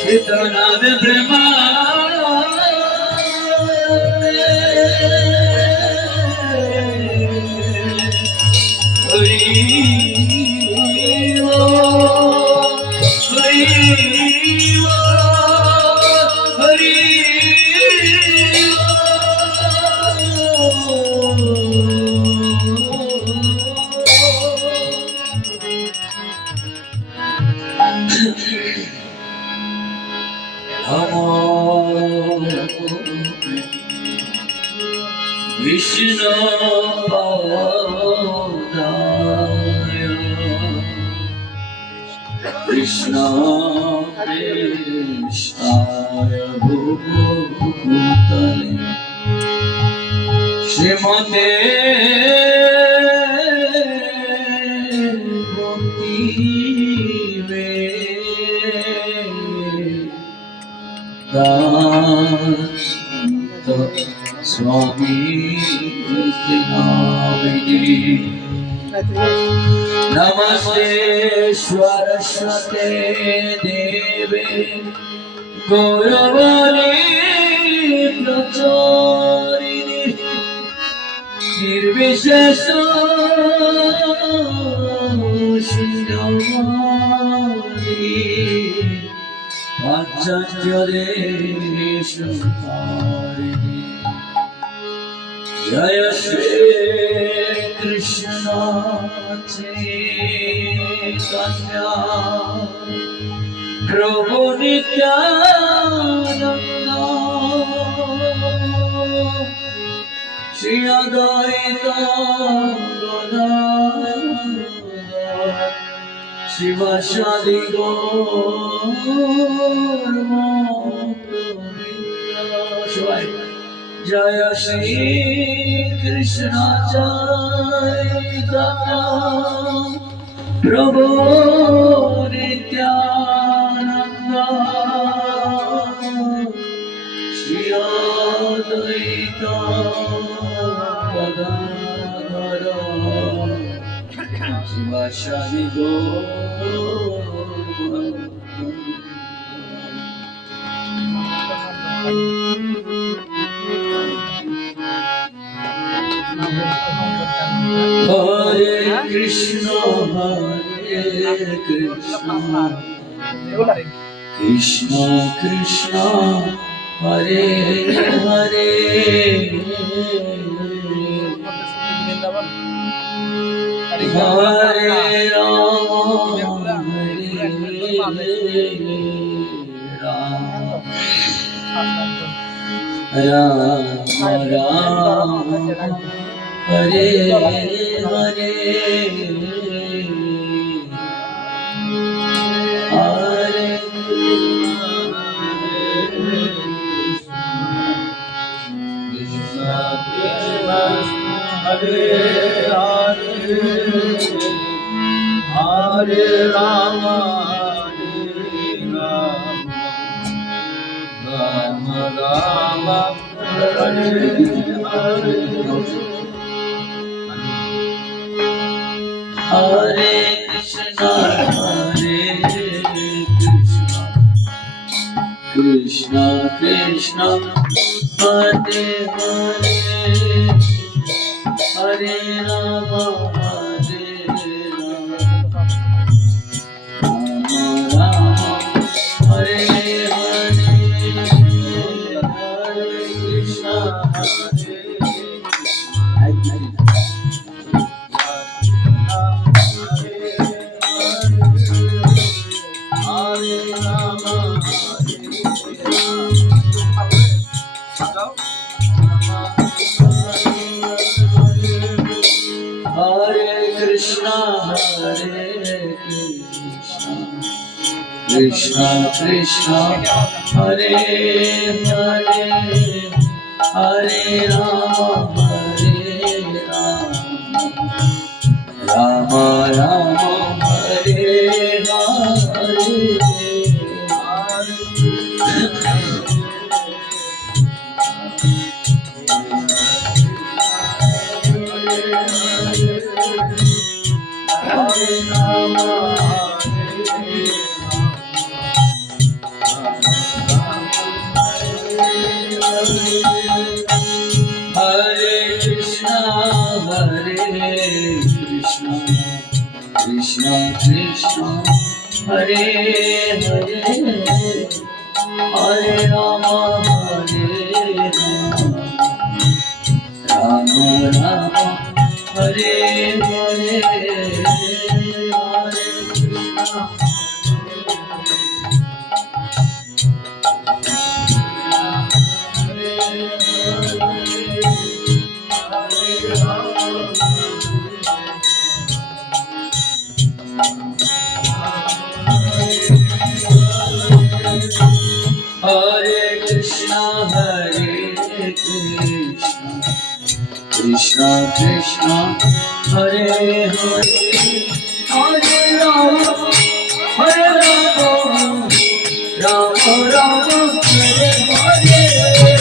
Shitanabe prema Krishna Padaya Krishna Krishnaya Bhutale Shrimate Bhakti Vedanta Swami Namaste Saraswate Deve Gauravani Pracharini Nirvishesha Sundamani Panchajyadesh Harini Jaya Shri Krishna Chaitanya Prabhu Nityananda Shri Advaita Gadadhar Shivasadi Gaur Bhakta Jaya Shri Krishna Chaitanya Prabhu Nityananda Shri Advaita Gadadhar Shivasadi Gaur Hare Krishna, Krishna Krishna, Hare Hare, Hare Rama, Rama Rama, Hare Hare, Hare Krishna Krishna, Hare Hare, Hare Rama, Rama Rama, Hare Hare. Hare Krishna, Krishna Krishna, Hare Hare, Hare Rama, Rama Rama, Hare Hare, Hare Krishna, Hare Krishna, Krishna Krishna, Hare Hare, Hare Rama, Rama Rama, Hare Hare, Hare Krishna Krishna Hare Hare Hare Rama Hare Rama Rama Rama Hare Hare Hare Krishna Hare Krishna Krishna Krishna Hare Hare Hare Rama Rama Rama Hare Hare Hare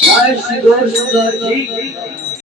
Jai Shri Gaur Sundar Ji